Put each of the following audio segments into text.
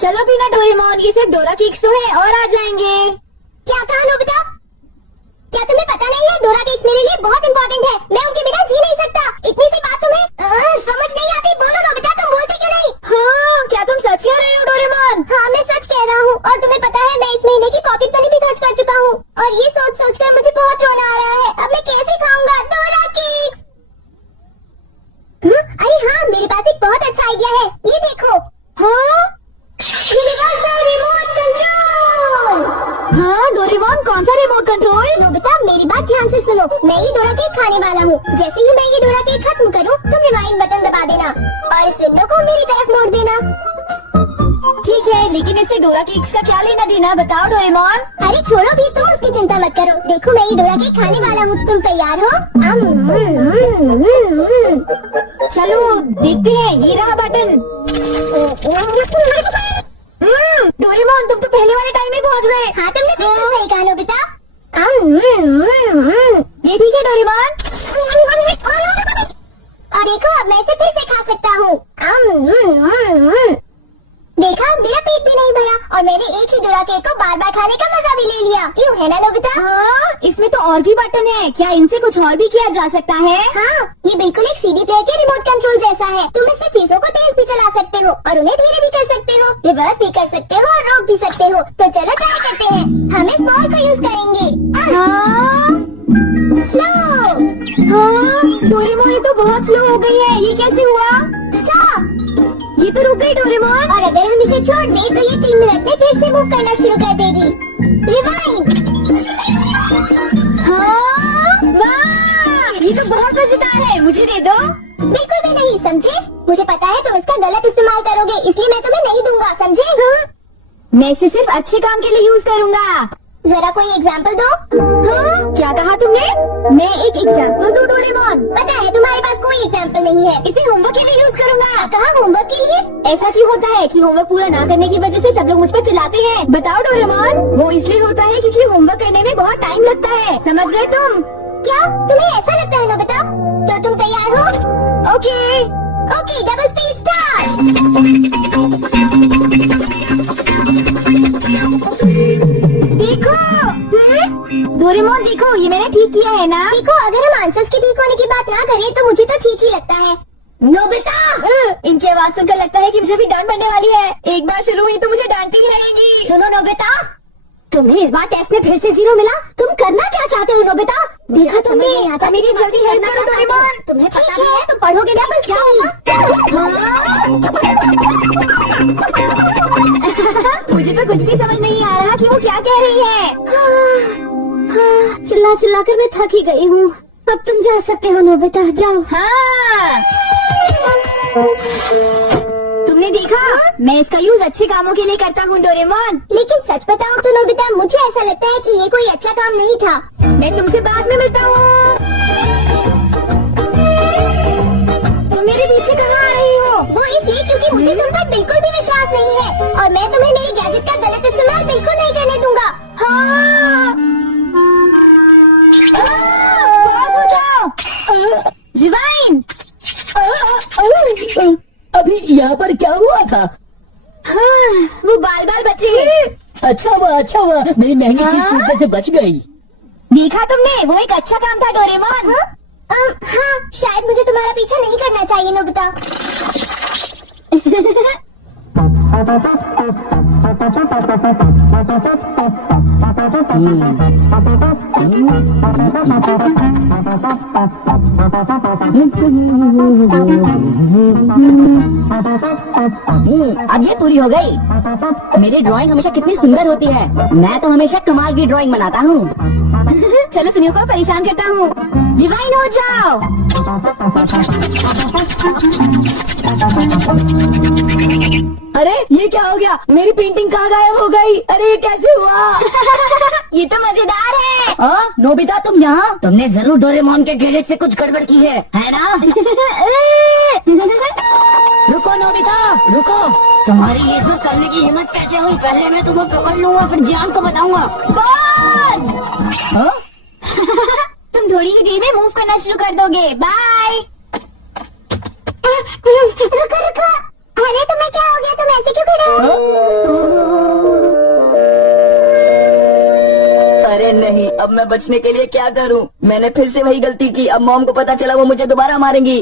चलो बिना डोरेमोन, ये सिर्फ डोरा केक्स तो है और आ जाएंगे। क्या कहा नोबिता? क्या तुम्हें पता नहीं है डोरा केक्स मेरे लिए बहुत इम्पोर्टेंट है, मैं उनके बिना जी नहीं सकता। इतनी सी बात तुम्हें समझ नहीं आती? बोलो नोबिता, तुम बोलते क्यों नहीं? हाँ, क्या तुम सच कह रहे हो डोरेमोन? हाँ मैं सच कह रहा हूँ, और तुम्हें पता है मैं इस महीने की पॉकेट मनी भी खर्च कर चुका हूँ, और ये सोच सोच कर मुझे बहुत रोना आ रहा है। अब मैं कैसे खाऊंगा डोरा केक्स? अरे हाँ, मेरे पास एक बहुत अच्छा आइडिया है, ये देखो। हाँ यूनिवर्सल रिमोट कंट्रोल। हाँ डोरेमोन, कौन सा रिमोट कंट्रोल? नोबिता मेरी बात ध्यान से सुनो, मैं ये डोरा केक खाने वाला हूँ। जैसे ही मैं ये डोरा केक खत्म करूँ, तुम रिवाइंड बटन दबा देना और इस विंडो को मेरी तरफ मोड़ देना। ठीक है, लेकिन इससे डोरा केक्स का क्या लेना देना, बताओ डोरेमोन। अरे छोड़ो भी, तुम उसकी चिंता मत करो। देखो मैं ये डोरा केक खाने वाला हूँ, तुम तैयार हो? चलो देखते हैं, ये रहा बटन। डोरेमोन, तुम तो पहले वाले टाइम में पहुँच गए। हाँ तुमने बिल्कुल सही कहा नोबिता। ये ठीक है डोरेमोन। और देखो अब मैं इसे फिर से खा सकता हूँ। देखा, मेरा पेट भी नहीं भरा और मैंने एक ही डोरा केक को बार बार खाने का मजा भी ले लिया। क्यों, है ना नोबिता? हाँ, इसमें तो और भी बटन है, क्या इनसे कुछ और भी किया जा सकता है? हाँ, ये बिल्कुल एक सीडी प्लेयर के रिमोट कंट्रोल जैसा है। तुम इससे चीजों को तेज भी चला सकते हो और उन्हें धीरे भी कर सकते हो, रिवर्स भी कर सकते हो और रोक भी सकते हो। तो चलो ट्राई करते हैं। हम इस बॉल को यूज करेंगे। हाँ स्लो। हाँ डोरेमोन, ये तो बहुत स्लो हो गई है, ये कैसे हुआ? स्टॉप। ये तो रुक गई डोरेमोन। और अगर हम इसे छोड़ दें तो ये 3 मिनट में फिर से मूव करना शुरू कर देगी। रिवाइंड। हाँ वाह, ये तो बहुत मजेदार है, मुझे दे दो। बिल्कुल भी नहीं, समझे? मुझे पता है तुम इसका गलत इस्तेमाल करोगे, इसलिए मैं तुम्हें नहीं दूंगा, समझे? हाँ? मैं इसे सिर्फ अच्छे काम के लिए यूज करूँगा। जरा कोई एग्जाम्पल दो। हाँ? क्या कहा तुमने? मैं एक एग्जाम्पल दूं डोरेमोन? पता है तुम्हारे पास कोई एग्जाम्पल नहीं है। इसे होमवर्क के लिए यूज करूँगा। कहा होमवर्क के लिए? ऐसा क्यों होता है कि होमवर्क पूरा ना करने की वजह से सब लोग मुझ पर चिल्लाते हैं? बताओ डोरेमोन। वो इसलिए होता है क्योंकि होमवर्क करने में बहुत टाइम लगता है, समझ गए तुम? क्या तुम्हें ऐसा लगता है नोबिता? तो तुम तैयार हो? Okay okay, double speed start. देखो डोरेमोन, देखो ये मैंने ठीक किया है ना? देखो, अगर हम आंसर्स के ठीक होने की बात ना करें तो मुझे तो ठीक ही लगता है। नोबिता, इनकी आवाज सुनकर लगता है कि मुझे भी डांट पड़ने वाली है। एक बार शुरू हुई तो मुझे डांटती ही रहेंगी। सुनो नोबिता, तुम्हें इस बार टेस्ट में फिर से 0 मिला। तुम करना क्या चाहते हो नोबिता? देखा तुमने, मेरी जल्दी हेल्प करो डोरेमोन। तुम्हें पता है तो पढ़ोगे डबल क्या होगा? मुझे तो कुछ भी समझ नहीं आ रहा कि वो क्या कह रही है। चिल्ला चिल्ला कर मैं थक ही गई हूँ। अब तुम जा सकते हो नोबिता, जाओ। हाँ तुमने देखा, मैं इसका यूज अच्छे कामों के लिए करता हूँ डोरेमोन। लेकिन सच बताऊँ तो नोबिता, मुझे ऐसा लगता है कि ये कोई अच्छा काम नहीं था। मैं तुमसे बाद में मिलता हूँ। तुम मेरे पीछे कहाँ आ रही हो? वो इसलिए क्योंकि मुझे तुम पर बिल्कुल भी विश्वास नहीं है और मैं तुम्हें मेरे गैजेट का गलत इस्तेमाल बिल्कुल नहीं करने दूंगा। हाँ पास हो जाओ। रिवाइंड। अभी यहाँ पर क्या हुआ था? हाँ, वो बाल बाल बचे। अच्छा हुआ, मेरी महंगी चीज टूटने से बच गई। देखा तुमने, वो एक अच्छा काम था डोरेमोन। हाँ, शायद मुझे तुम्हारा पीछा नहीं करना चाहिए नोबिता। अब ये पूरी हो गई। मेरी ड्राइंग हमेशा कितनी सुंदर होती है। मैं तो हमेशा कमाल की ड्राइंग बनाता हूँ। चलो सुनियो को परेशान करता हूँ। डिवाइन हो जाओ। अरे ये क्या हो गया? मेरी पेंटिंग कहाँ गायब हो गई? अरे ये कैसे हुआ? ये तो मजेदार है। नोबिता तुम यहाँ? तुमने जरूर डोरेमोन के गैजेट से कुछ गड़बड़ की है ना? रुको नोबिता, रुको। तुम्हारी ये सब करने की हिम्मत कैसे हुई? पहले मैं तुम्हें पकड़ लूंगा, फिर जान को बताऊंगा। बॉस तुम थोड़ी ही देर में मूव करना शुरू कर दोगे। बाय। रुको रुको, अरे तुम्हें क्या हो गया? तुम ऐसे क्यों खड़े हो? अब मैं बचने के लिए क्या करूं? मैंने फिर से वही गलती की। अब मॉम को पता चला वो मुझे दोबारा मारेंगी।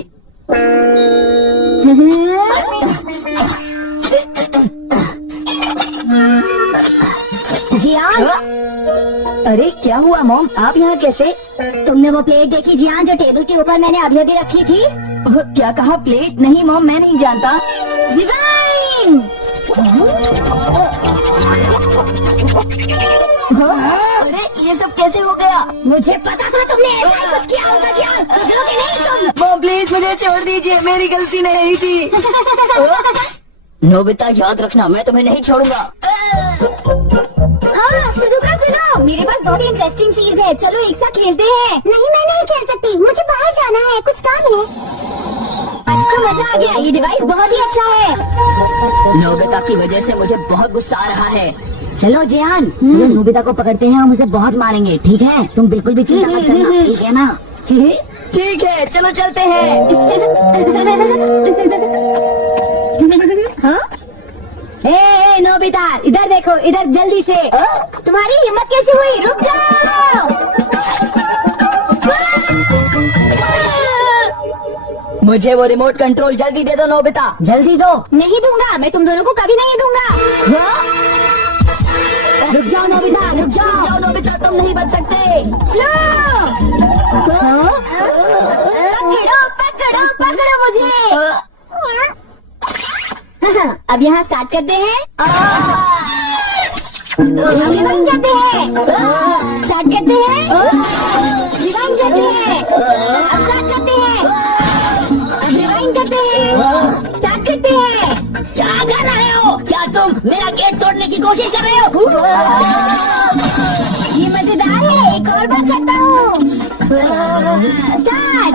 जियान, अरे क्या हुआ मॉम, आप यहाँ कैसे? तुमने वो प्लेट देखी जियान जो टेबल के ऊपर मैंने अभी अभी रखी थी? क्या कहा? प्लेट? नहीं मॉम, मैं नहीं जानता। रिवाइंड! अरे ये सब कैसे हो गया? मुझे पता था तुमने ऐसा ही कुछ किया होगा जियान। सुधरोगे नहीं तुम। मॉम प्लीज मुझे छोड़ दीजिए, मेरी गलती नहीं थी। नोबिता याद रखना, मैं तुम्हें नहीं छोड़ूंगा। हाँ शिजुका सुनो, मेरे पास बहुत ही इंटरेस्टिंग चीज है। चलो एक साथ खेलते हैं। नहीं, मैं नहीं खेल सकती, मुझे बाहर जाना है, कुछ काम है। आज तो मजा आ गया, ये डिवाइस बहुत ही अच्छा है। नोबिता की वजह से मुझे बहुत गुस्सा आ रहा है। चलो जियान, चलो नोबिता को पकड़ते हैं, हम उसे बहुत मारेंगे। ठीक है, तुम बिल्कुल भी चिंता मत करना, ठीक है ना? ठीक है, चलो चलते हैं। हाँ? ए नोबिता, इधर देखो, इधर जल्दी से। तुम्हारी हिम्मत कैसे हुई? रुक जाओ। मुझे वो रिमोट कंट्रोल जल्दी दे दो नोबिता। जल्दी दो। नहीं दूंगा, मैं तुम दोनों को कभी नहीं दूंगा। रुक जाओ नोबिता, रुक जाओ। जाओ नोबिता, तुम नहीं बच सकते। स्लो। पकड़ो पकड़ो पकड़ो मुझे। अब यहाँ स्टार्ट करते हैं। रिवाइंड करते हैं। स्टार्ट करते हैं। रिवाइंड करते हैं। अब स्टार्ट करते हैं। अब रिवाइंड करते हैं। स्टार्ट करते हैं। क्या कर रहे हो? क्या तुम मेरा गेट तोड़ने की कोशिश कर रहे हो? ये मजेदार है, एक और बार करता हूँ। स्टार्ट।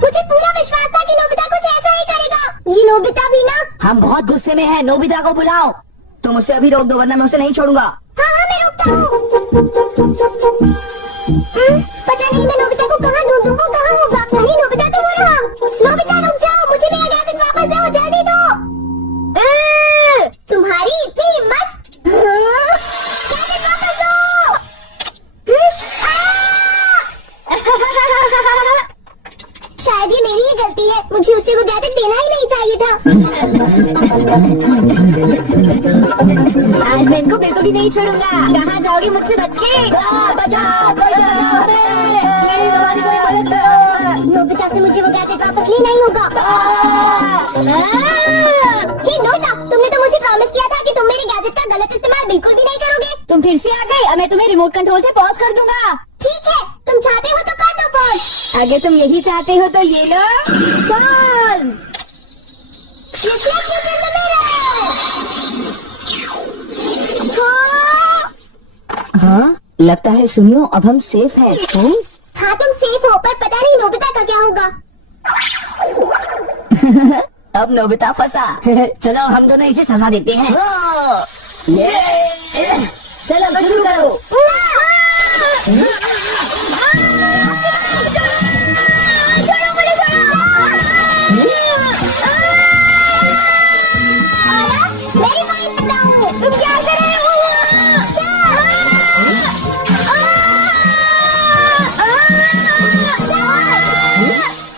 मुझे पूरा विश्वास था कि नोबिता कुछ ऐसा ही करेगा। ये नोबिता भी ना। हम बहुत गुस्से में हैं, नोबिता को बुलाओ। तुम उसे अभी रोक दो वरना मैं उसे नहीं छोड़ूंगा। हाँ, मैं रुकता हूँ। पता नहीं मैं नोबिता को कहाँ ढूंढूं, वो कहाँ होगा? नहीं, नोबिता तो हो रहा। नोबिता रुक जाओ, मुझे मेरा गैजेट वापस दो, जल्दी दो। तुम्हारी इतनी हिम्मत? गैजेट वापस दो। शायद ये मेरी ही गलती है, मुझे उसे वो गैजेट देना ही नहीं चाहिए था। आज मैं इनको बिल्कुल भी नहीं छोड़ूंगा। कहाँ जाओगे मुझसे बच के? बचाओ, नोबिता से मुझे वो गैजेट वापस लेना ही होगा। हे नोबिता, तुमने तो मुझे प्रॉमिस किया था कि तुम मेरे गैजेट का गलत इस्तेमाल बिल्कुल भी नहीं करोगे। तुम फिर से आ गई। अब मैं तुम्हें रिमोट कंट्रोल से पॉज कर दूंगा। ठीक है, तुम चाहते हो तो कर दो पॉज। अगर तुम यही चाहते हो तो ये लो पॉज। हाँ, लगता है सुनियो, अब हम सेफ हैं। हाँ, तुम सेफ हो, पर पता नहीं नोबिता का क्या होगा। अब नोबिता फंसा। चलो हम दोनों इसे सजा देते हैं। ये चलो तो शुरू करो।